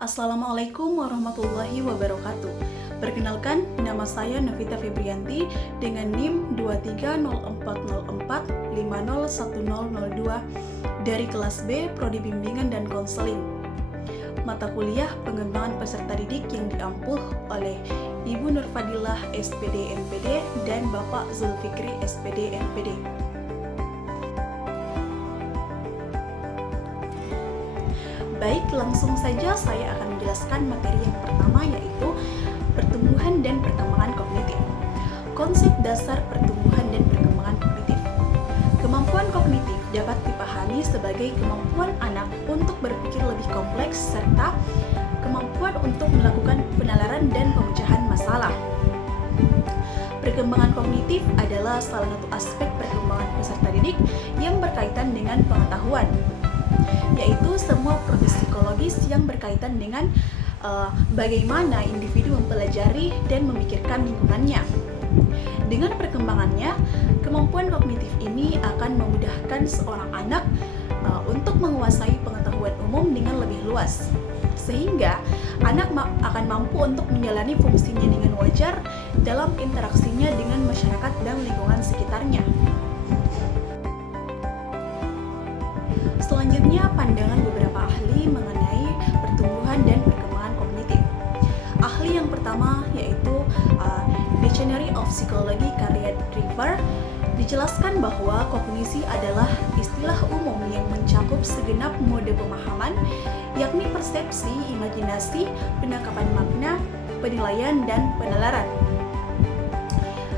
Assalamualaikum warahmatullahi wabarakatuh. Perkenalkan, nama saya Novita Febrianti dengan NIM 230404501002 dari kelas B Prodi Bimbingan dan Konseling. Mata kuliah pengembangan peserta didik yang diampuh oleh Ibu Nurfadilah SPD MPD dan Bapak Zulfikri SPD MPD. Baik, langsung saja saya akan menjelaskan materi yang pertama, yaitu pertumbuhan dan perkembangan kognitif. Konsep dasar pertumbuhan dan perkembangan kognitif. Kemampuan kognitif dapat dipahami sebagai kemampuan anak untuk berpikir lebih kompleks serta kemampuan untuk melakukan penalaran dan pemecahan masalah. Perkembangan kognitif adalah salah satu aspek perkembangan peserta didik yang berkaitan dengan pengetahuan, yaitu semua proses psikologis yang berkaitan dengan bagaimana individu mempelajari dan memikirkan lingkungannya. Dengan perkembangannya, kemampuan kognitif ini akan memudahkan seorang anak untuk menguasai pengetahuan umum dengan lebih luas, sehingga anak akan mampu untuk menjalani fungsinya dengan wajar dalam interaksinya dengan masyarakat dan lingkungan sekitarnya. Selanjutnya, pandangan beberapa ahli mengenai pertumbuhan dan perkembangan kognitif. Ahli yang pertama yaitu Dictionary of Psychology karya Driver dijelaskan bahwa kognisi adalah istilah umum yang mencakup segenap mode pemahaman, yakni persepsi, imajinasi, penangkapan makna, penilaian, dan penalaran.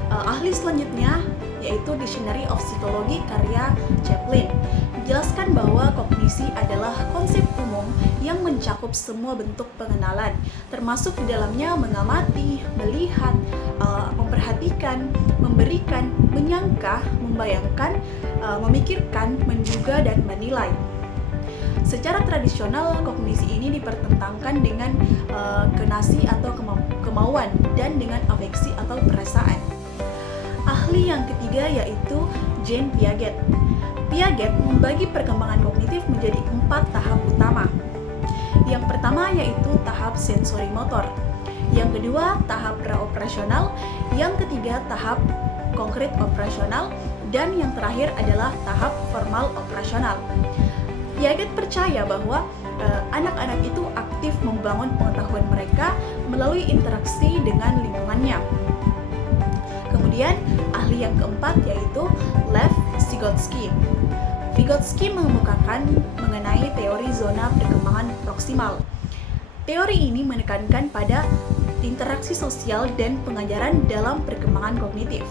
Ahli selanjutnya yaitu Dictionary of Psychology karya Chaplin menjelaskan bahwa kognisi adalah konsep umum yang mencakup semua bentuk pengenalan, termasuk di dalamnya mengamati, melihat, memperhatikan, memberikan, menyangka, membayangkan, memikirkan, menduga, dan menilai. Secara tradisional, kognisi ini dipertentangkan dengan kenasi atau kemauan dan dengan afeksi atau perasaan. Ahli yang ketiga yaitu Jean Piaget. Piaget membagi perkembangan kognitif menjadi 4 tahap utama. Yang pertama yaitu tahap sensori motor. Yang kedua, tahap praoperasional. Yang ketiga, tahap konkret operasional. Dan yang terakhir adalah tahap formal operasional. Piaget percaya bahwa anak-anak itu aktif membangun pengetahuan mereka melalui interaksi dengan lingkungannya. Kemudian, ahli yang keempat yaitu Lev Vygotsky. Vygotsky mengemukakan mengenai teori zona perkembangan proksimal. Teori ini menekankan pada interaksi sosial dan pengajaran dalam perkembangan kognitif.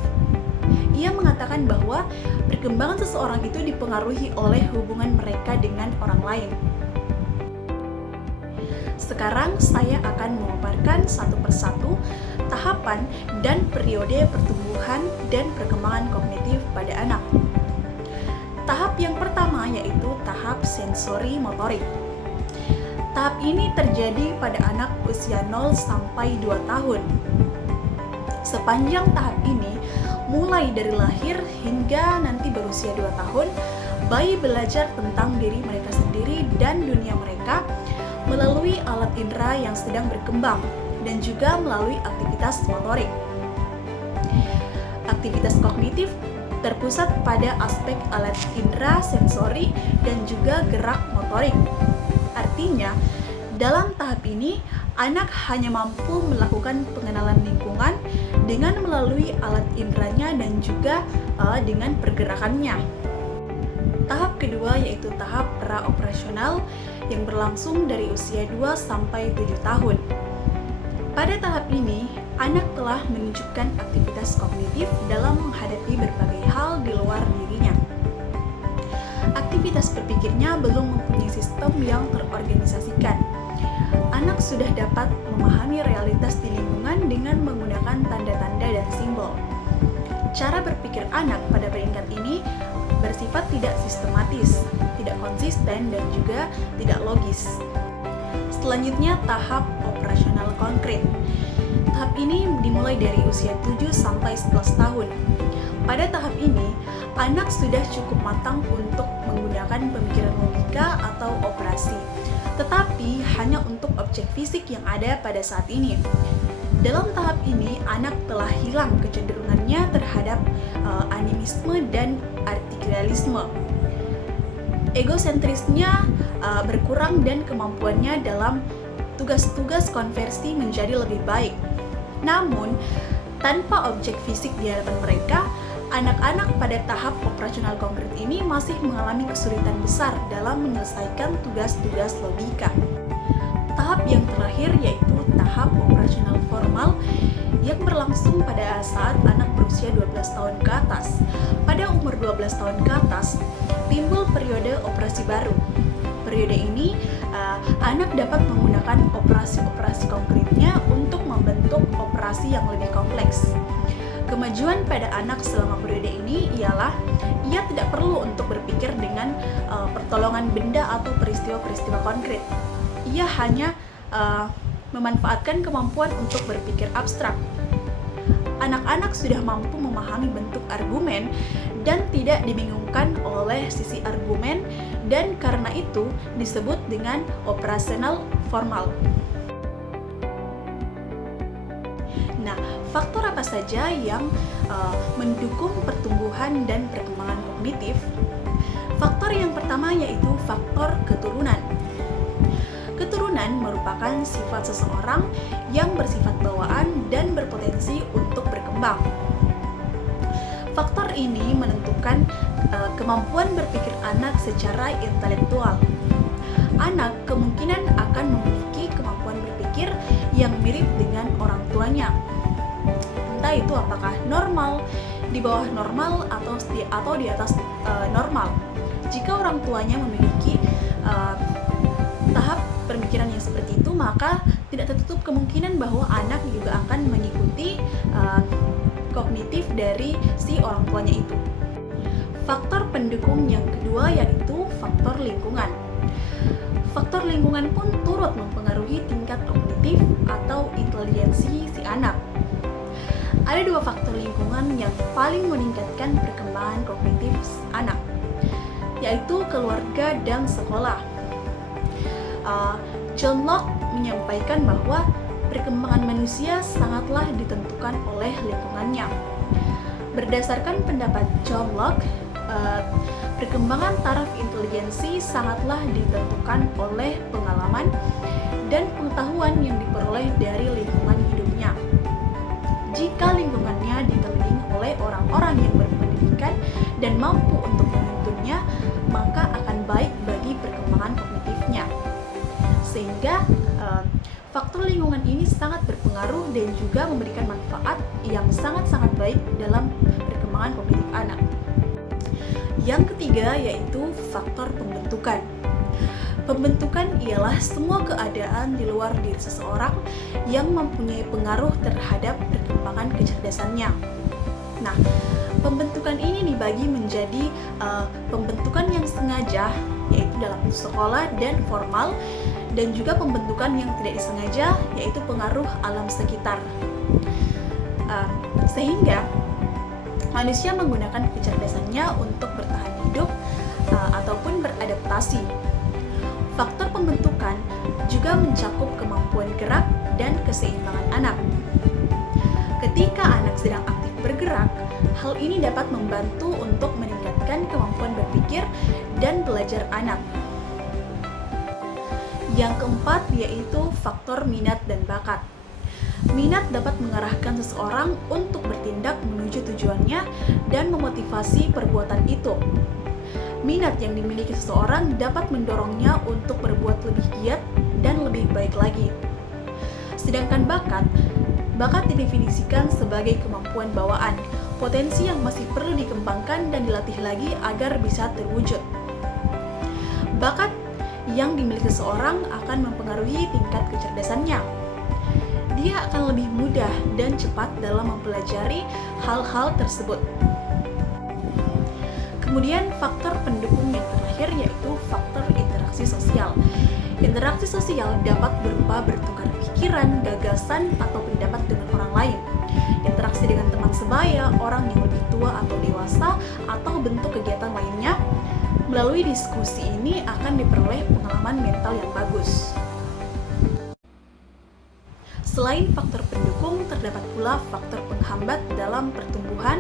Ia mengatakan bahwa perkembangan seseorang itu dipengaruhi oleh hubungan mereka dengan orang lain. Sekarang saya akan memaparkan satu persatu tahapan dan periode pertumbuhan dan perkembangan kognitif pada anak. Tahap yang pertama yaitu tahap sensori motorik. Tahap ini terjadi pada anak usia 0 sampai 2 tahun. Sepanjang tahap ini, mulai dari lahir hingga nanti berusia 2 tahun, bayi belajar tentang diri mereka sendiri dan dunia mereka melalui alat indera yang sedang berkembang dan juga melalui aktivitas motorik. Aktivitas kognitif terpusat pada aspek alat indera sensori dan juga gerak motorik. Artinya, dalam tahap ini, anak hanya mampu melakukan pengenalan lingkungan dengan melalui alat inderanya dan juga dengan pergerakannya. Tahap kedua yaitu tahap praoperasional yang berlangsung dari usia 2 sampai 7 tahun. Pada tahap ini, anak telah menunjukkan aktivitas kognitif dalam menghadapi berbagai hal di luar dirinya. Aktivitas berpikirnya belum mempunyai sistem yang terorganisasikan. Anak sudah dapat memahami realitas di lingkungan dengan menggunakan tanda-tanda dan simbol. Cara berpikir anak pada peringkat ini bersifat tidak sistematis, tidak konsisten, dan juga tidak logis. Selanjutnya, tahap operasional konkret. Tahap ini dimulai dari usia 7 sampai 11 tahun. Pada tahap ini, anak sudah cukup matang untuk menggunakan pemikiran logika atau operasi. tetapi hanya untuk objek fisik yang ada pada saat ini. Dalam tahap ini, anak telah hilang kecenderungannya terhadap animisme dan artikrialisme. Egosentrisnya berkurang dan kemampuannya dalam tugas-tugas konversi menjadi lebih baik. Namun, tanpa objek fisik di hadapan mereka, anak-anak pada tahap operasional konkret ini masih mengalami kesulitan besar dalam menyelesaikan tugas-tugas logika. Tahap yang terakhir yaitu tahap operasional formal yang berlangsung pada saat anak berusia 12 tahun ke atas. Pada umur 12 tahun ke atas, timbul periode operasi baru. Periode ini, anak dapat menggunakan operasi-operasi konkretnya untuk membentuk operasi yang lebih kompleks. Kemajuan pada anak selama periode ini ialah ia tidak perlu untuk berpikir dengan pertolongan benda atau peristiwa-peristiwa konkret. Ia hanya memanfaatkan kemampuan untuk berpikir abstrak. Anak-anak sudah mampu memahami bentuk argumen dan tidak dibingungkan oleh sisi argumen, dan karena itu disebut dengan operasional formal. Nah, faktor apa saja yang mendukung pertumbuhan dan perkembangan kognitif? Faktor yang pertama yaitu faktor keturunan. Keturunan merupakan sifat seseorang yang bersifat bawaan dan berpotensi untuk berkembang. Faktor ini menentukan kemampuan berpikir anak secara intelektual. Anak kemungkinan akan memiliki kemampuan berpikir yang mirip dengan orang tuanya. Entah itu apakah normal, di bawah normal, atau di atas normal. Jika orang tuanya memiliki tahap pemikiran yang seperti itu, maka tidak tertutup kemungkinan bahwa anak juga akan mengikuti kognitif dari si orang tuanya itu. Faktor pendukung yang kedua yaitu faktor lingkungan. Faktor lingkungan pun turut mempengaruhi tingkat kognitif atau intelijensi si anak. Ada dua faktor lingkungan yang paling meningkatkan perkembangan kognitif anak, yaitu keluarga dan sekolah. John Locke menyampaikan bahwa perkembangan manusia sangatlah ditentukan oleh lingkungannya. Berdasarkan pendapat John Locke, perkembangan taraf intelijensi sangatlah ditentukan oleh pengalaman dan pengetahuan yang diperoleh dari lingkungan hidupnya. Jika lingkungannya dikelilingi oleh orang-orang yang berpendidikan dan mampu untuk menuntunnya, maka akan baik bagi perkembangan kognitifnya. Sehingga faktor lingkungan ini sangat berpengaruh dan juga memberikan manfaat yang sangat-sangat baik dalam perkembangan kognitif anak. Yang ketiga yaitu faktor pembentukan. Pembentukan ialah semua keadaan di luar diri seseorang yang mempunyai pengaruh terhadap perkembangan kecerdasannya. Nah, pembentukan ini dibagi menjadi pembentukan yang sengaja, yaitu dalam sekolah dan formal, dan juga pembentukan yang tidak disengaja, yaitu pengaruh alam sekitar. Sehingga manusia menggunakan kecerdasannya untuk bertahan hidup ataupun beradaptasi. Faktor pembentukan juga mencakup kemampuan gerak dan keseimbangan anak. Ketika anak sedang aktif bergerak, hal ini dapat membantu untuk meningkatkan kemampuan berpikir dan belajar anak. Yang keempat yaitu faktor minat dan bakat. Minat dapat mengarahkan seseorang untuk bertindak menuju tujuannya dan memotivasi perbuatan itu. Minat yang dimiliki seseorang dapat mendorongnya untuk berbuat lebih giat dan lebih baik lagi. Sedangkan bakat didefinisikan sebagai kemampuan bawaan, potensi yang masih perlu dikembangkan dan dilatih lagi agar bisa terwujud. Bakat yang dimiliki seseorang akan mempengaruhi tingkat kecerdasannya. Dia akan lebih mudah dan cepat dalam mempelajari hal-hal tersebut. Kemudian faktor pendukung yang terakhir yaitu faktor interaksi sosial. Interaksi sosial dapat berupa bertukar pikiran, gagasan, atau pendapat dengan orang lain. Interaksi dengan teman sebaya, orang yang lebih tua atau dewasa, atau bentuk kegiatan lainnya Melalui diskusi ini akan diperoleh pengalaman mental yang bagus. Selain faktor pendukung, terdapat pula faktor penghambat dalam pertumbuhan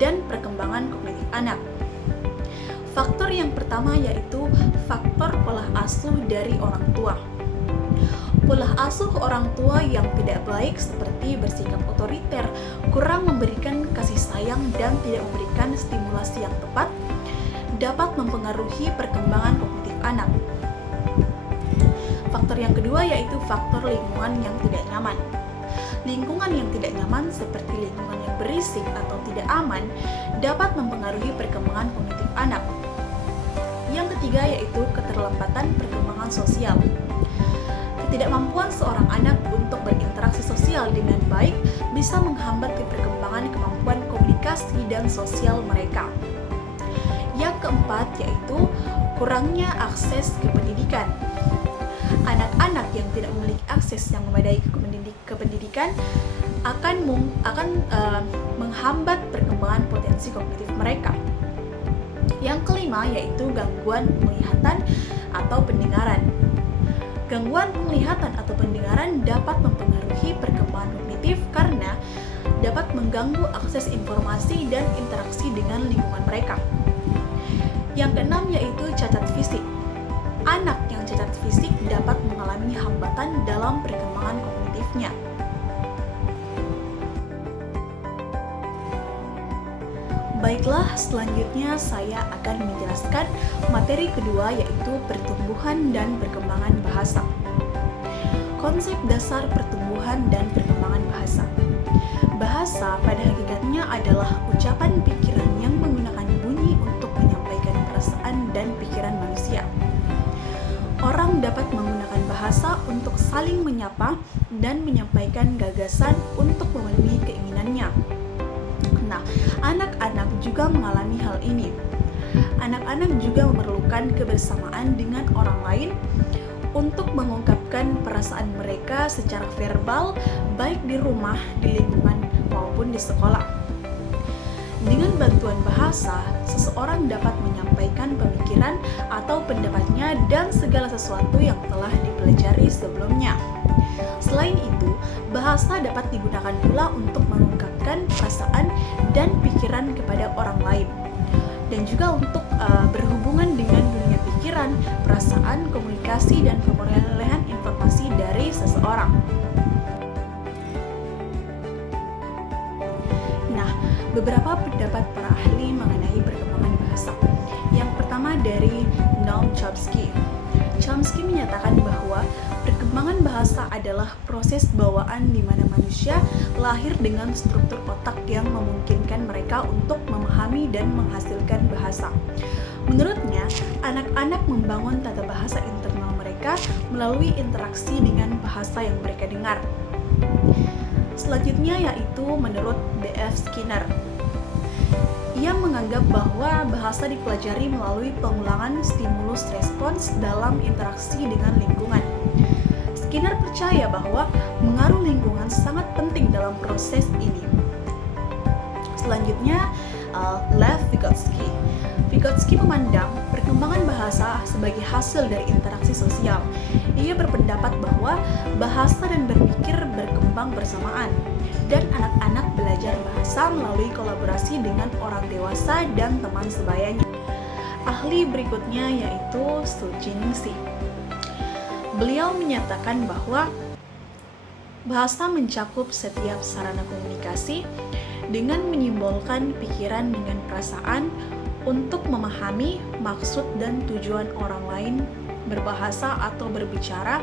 dan perkembangan kognitif anak. Faktor yang pertama yaitu faktor pola asuh dari orang tua. Pola asuh orang tua yang tidak baik seperti bersikap otoriter, kurang memberikan kasih sayang, dan tidak memberikan stimulasi yang tepat dapat mempengaruhi perkembangan kognitif anak. Faktor yang kedua yaitu faktor lingkungan yang tidak nyaman. Lingkungan yang tidak nyaman seperti lingkungan yang berisik atau tidak aman dapat mempengaruhi perkembangan kognitif anak. Yang ketiga yaitu keterlambatan perkembangan sosial. Ketidakmampuan seorang anak untuk berinteraksi sosial dengan baik bisa menghambat perkembangan kemampuan komunikasi dan sosial mereka. Yang keempat yaitu kurangnya akses ke pendidikan. Anak-anak yang tidak memiliki akses yang memadai ke pendidikan akan menghambat perkembangan potensi kognitif mereka. Yang kelima yaitu gangguan penglihatan atau pendengaran. Gangguan penglihatan atau pendengaran dapat mempengaruhi perkembangan kognitif karena dapat mengganggu akses informasi dan interaksi dengan lingkungan mereka. Yang keenam yaitu cacat fisik. Anak yang cacat fisik dapat mengalami hambatan dalam perkembangan kognitifnya. Baiklah, selanjutnya saya akan menjelaskan materi kedua yaitu pertumbuhan dan perkembangan bahasa. Konsep dasar pertumbuhan dan perkembangan bahasa. Bahasa pada hakikatnya adalah ucapan pikiran yang menggunakan bunyi untuk menyampaikan perasaan dan pikiran manusia. Orang dapat menggunakan bahasa untuk saling menyapa dan menyampaikan gagasan untuk memenuhi keinginannya. Nah, anak-anak juga mengalami hal ini. Anak-anak juga memerlukan kebersamaan dengan orang lain untuk mengungkapkan perasaan mereka secara verbal, baik di rumah, di lingkungan, maupun di sekolah. Dengan bantuan bahasa, seseorang dapat menyampaikan pemikiran atau pendapatnya dan segala sesuatu yang telah dipelajari sebelumnya. Selain itu, bahasa dapat digunakan pula untuk mengungkapkan perasaan dan pikiran kepada orang lain, dan juga untuk berhubungan dengan dunia pikiran, perasaan, komunikasi, dan perolehan informasi dari seseorang. Nah, beberapa pendapat para ahli mengenai perkembangan bahasa. Yang pertama dari Noam Chomsky. Chomsky menyatakan bahwa perkembangan bahasa adalah proses bawaan di mana manusia lahir dengan struktur otak yang memungkinkan mereka untuk memahami dan menghasilkan bahasa. Menurutnya, anak-anak membangun tata bahasa internal mereka melalui interaksi dengan bahasa yang mereka dengar. Selanjutnya yaitu menurut B.F. Skinner. Ia menganggap bahwa bahasa dipelajari melalui pengulangan stimulus respons dalam interaksi dengan lingkungan. Skinner percaya bahwa pengaruh lingkungan sangat penting dalam proses ini. Selanjutnya, Lev Vygotsky. Vygotsky memandang perkembangan bahasa sebagai hasil dari interaksi sosial. Ia berpendapat bahwa bahasa dan berpikir berkembang bersamaan, dan anak-anak belajar bahasa melalui kolaborasi dengan orang dewasa dan teman sebayanya. Ahli berikutnya yaitu Su Jingxi. Beliau menyatakan bahwa bahasa mencakup setiap sarana komunikasi dengan menyimbolkan pikiran dengan perasaan untuk memahami maksud dan tujuan orang lain berbahasa atau berbicara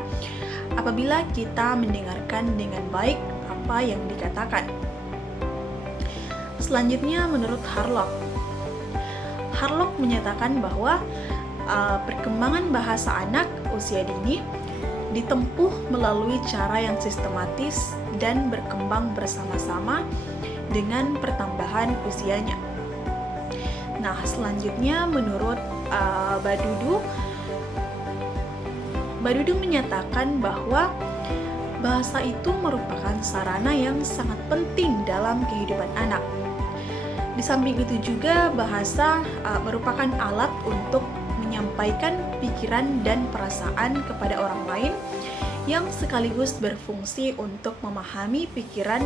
apabila kita mendengarkan dengan baik apa yang dikatakan. Selanjutnya menurut Harlock. Harlock menyatakan bahwa perkembangan bahasa anak usia dini ditempuh melalui cara yang sistematis dan berkembang bersama-sama dengan pertambahan usianya. Nah, selanjutnya menurut Badudu menyatakan bahwa bahasa itu merupakan sarana yang sangat penting dalam kehidupan anak. Di samping itu juga bahasa merupakan alat untuk menyampaikan pikiran dan perasaan kepada orang lain yang sekaligus berfungsi untuk memahami pikiran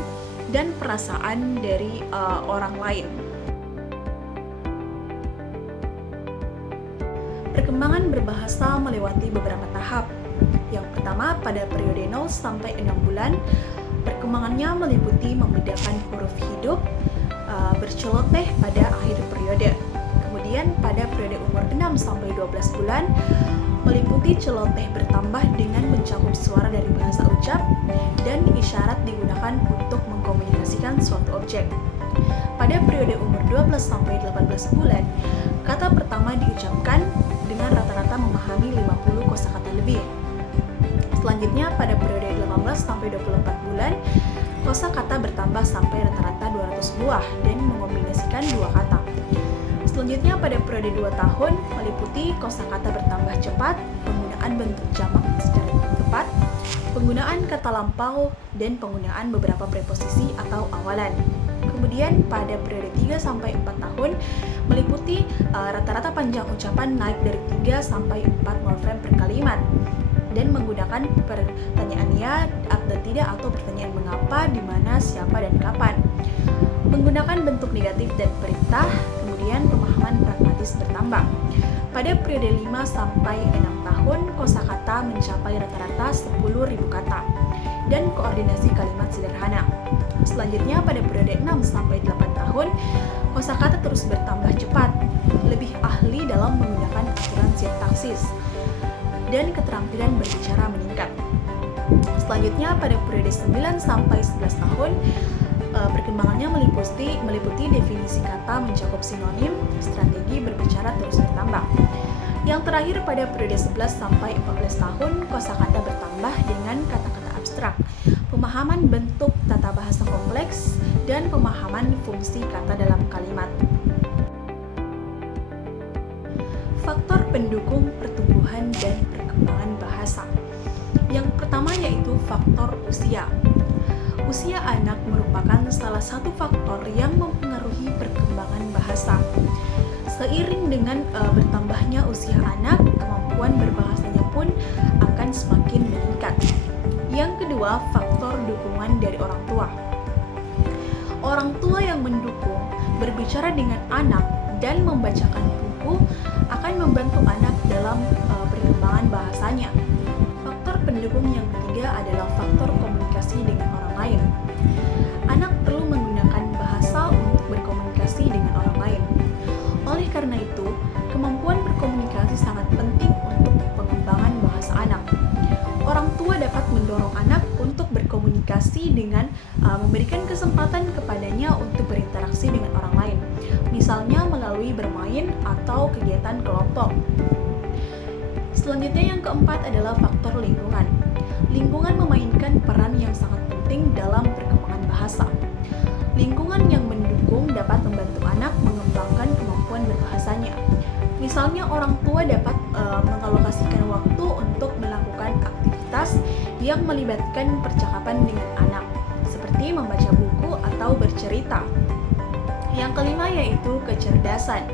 dan perasaan dari orang lain. Perkembangan berbahasa melewati beberapa tahap. Yang pertama, pada periode 0 sampai 6 bulan, perkembangannya meliputi membedakan huruf hidup, berceloteh pada akhir periode. Kemudian pada periode umur 6 sampai 12 bulan, meliputi celoteh bertambah dengan mencakup suara dari bahasa ucap dan isyarat digunakan untuk mengkomunikasikan suatu objek. Pada periode umur 12 sampai 18 bulan, kata pertama diucapkan dengan rata-rata memahami 50 kosakata lebih. Selanjutnya pada periode 18 sampai 24 bulan, kosakata bertambah sampai rata-rata 200 buah dan mengombinasikan dua kata. Selanjutnya pada periode 2 tahun meliputi kosakata bertambah cepat, penggunaan bentuk jamak secara tepat, penggunaan kata lampau, dan penggunaan beberapa preposisi atau awalan. Kemudian pada periode 3 sampai 4 tahun meliputi rata-rata panjang ucapan naik dari 3 sampai 4 morfem per kalimat dan menggunakan pertanyaan ya dan tidak atau pertanyaan mengapa, di mana, siapa, dan kapan. Menggunakan bentuk negatif dan perintah, kemudian pemahaman pragmatis bertambah. Pada periode 5 sampai 6 tahun, kosakata mencapai rata-rata 10.000 kata dan koordinasi kalimat sederhana. Selanjutnya pada periode 6 sampai 8 tahun, kosakata terus bertambah cepat, lebih ahli dalam menggunakan aturan sintaksis, dan keterampilan berbicara meningkat. Selanjutnya pada periode 9 sampai 11 tahun, perkembangannya meliputi definisi kata mencakup sinonim, strategi berbicara terus bertambah. Yang terakhir pada periode 11 sampai 14 tahun, kosakata bertambah dengan kata-kata abstrak, pemahaman bentuk tata bahasa kompleks, dan pemahaman fungsi kata dalam kalimat. Faktor pendukung pertumbuhan dan perkembangan bahasa. Yang pertama yaitu faktor usia. Usia anak merupakan salah satu faktor yang mempengaruhi perkembangan bahasa. Seiring dengan bertambahnya usia anak, kemampuan berbahasanya pun akan semakin meningkat. Yang kedua, faktor dukungan dari orang tua. Orang tua yang mendukung, berbicara dengan anak, dan membacakan buku akan membantu anak dalam perkembangan bahasanya. Faktor pendukung yang ketiga adalah faktor komunikasi dengan orang lain. Anak perlu menggunakan bahasa untuk berkomunikasi dengan orang lain. Oleh karena itu, kemampuan berkomunikasi sangat penting untuk pengembangan bahasa anak. Orang tua dapat mendorong anak untuk berkomunikasi dengan memberikan kesempatan kepadanya untuk berinteraksi dengan orang lain, misalnya melalui bermain atau kegiatan kelompok. Selanjutnya yang keempat adalah faktor lingkungan. Lingkungan memainkan peran yang sangat penting dalam perkembangan bahasa. Lingkungan yang mendukung dapat membantu anak mengembangkan kemampuan berbahasanya. Misalnya orang tua dapat mengalokasikan waktu untuk melakukan aktivitas yang melibatkan percakapan dengan anak, seperti membaca buku atau bercerita. Yang kelima yaitu kecerdasan.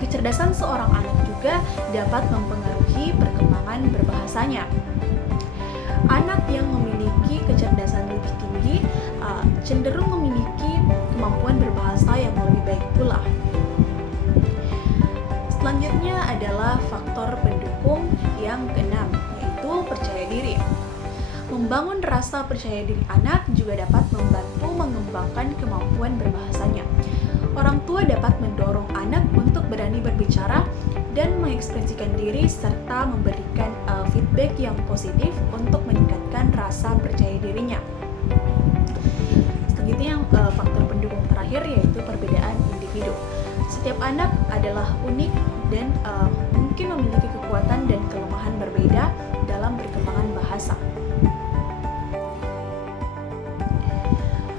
Kecerdasan seorang anak juga dapat mempengaruhi perkembangan berbahasanya. Anak yang memiliki kecerdasan lebih tinggi cenderung memiliki kemampuan berbahasa yang lebih baik pula. Selanjutnya adalah faktor pendukung yang keenam, yaitu percaya diri. Membangun rasa percaya diri anak juga dapat membantu mengembangkan kemampuan berbahasanya. Orang tua dapat mendorong anak untuk berani berbicara dan mengekspresikan diri serta memberikan feedback yang positif untuk meningkatkan rasa percaya dirinya. Selanjutnya yang faktor pendukung terakhir yaitu perbedaan individu. Setiap anak adalah unik dan mungkin memiliki kekuatan dan kelemahan berbeda dalam perkembangan bahasa.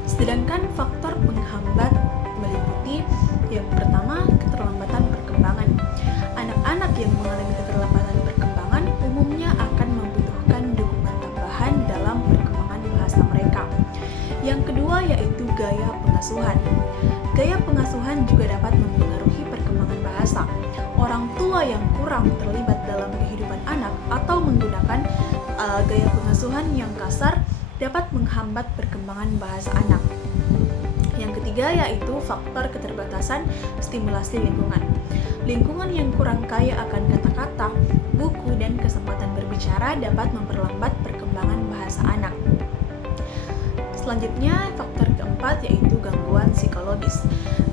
Sedangkan faktor penghambat meliputi yang pertama, keterlambatan perkembangan. Anak-anak yang mengalami keterlambatan perkembangan umumnya akan membutuhkan dukungan tambahan dalam perkembangan bahasa mereka. Yang kedua kedua yaitu gaya pengasuhan. Gaya pengasuhan juga dapat mempengaruhi perkembangan bahasa. Orang tua yang kurang terlibat dalam kehidupan anak atau menggunakan gaya pengasuhan yang kasar dapat menghambat perkembangan bahasa anak. Yang ketiga yaitu faktor keterbatasan stimulasi lingkungan. Lingkungan yang kurang kaya akan kata-kata, buku, dan kesempatan berbicara dapat memperlambat perkembangan bahasa anak. Selanjutnya, faktor keempat yaitu gangguan psikologis.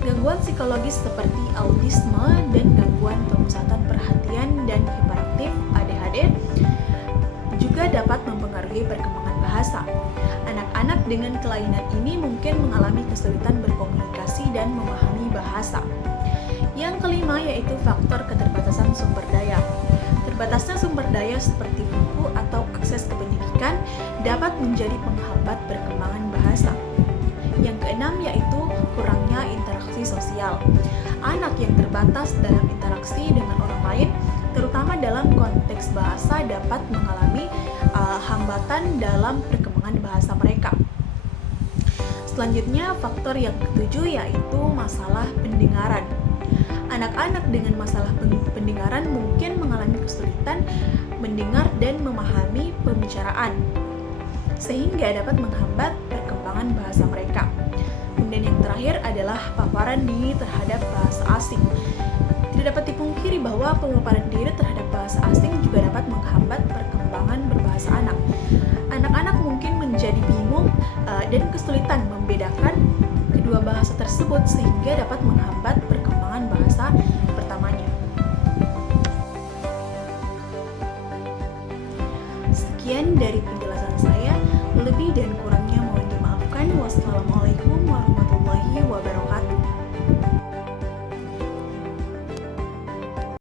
Gangguan psikologis seperti autisme dan gangguan pemusatan perhatian dan hiperaktif ADHD juga dapat mempengaruhi perkembangan bahasa. Anak-anak dengan kelainan ini mungkin mengalami kesulitan berkomunikasi dan memahami bahasa. Yang kelima yaitu faktor keterbatasan sumber daya. Terbatasnya sumber daya seperti buku atau akses ke pendidikan dapat menjadi penghambat perkembangan bahasa. Yang keenam yaitu kurangnya interaksi sosial. Anak yang terbatas dalam interaksi dengan orang lain, terutama dalam konteks bahasa, dapat mengalami hambatan dalam perkembangan bahasa mereka. Selanjutnya, faktor yang ketujuh yaitu masalah pendengaran. Anak-anak dengan masalah pendengaran mungkin mengalami kesulitan mendengar dan memahami pembicaraan, sehingga dapat menghambat perkembangan bahasa mereka. Kemudian yang terakhir adalah paparan diri terhadap bahasa asing. Tidak dapat dipungkiri bahwa pemaparan diri terhadap bahasa asing juga dapat menghambat perkembangan berbahasa anak. Anak-anak mungkin menjadi bingung dan kesulitan membedakan kedua bahasa tersebut sehingga dapat menghambat perkembangan bahasa pertamanya. Sekian dari penjelasan saya, lebih dan kurangnya mohon dimaafkan. Wassalamualaikum warahmatullahi wabarakatuh.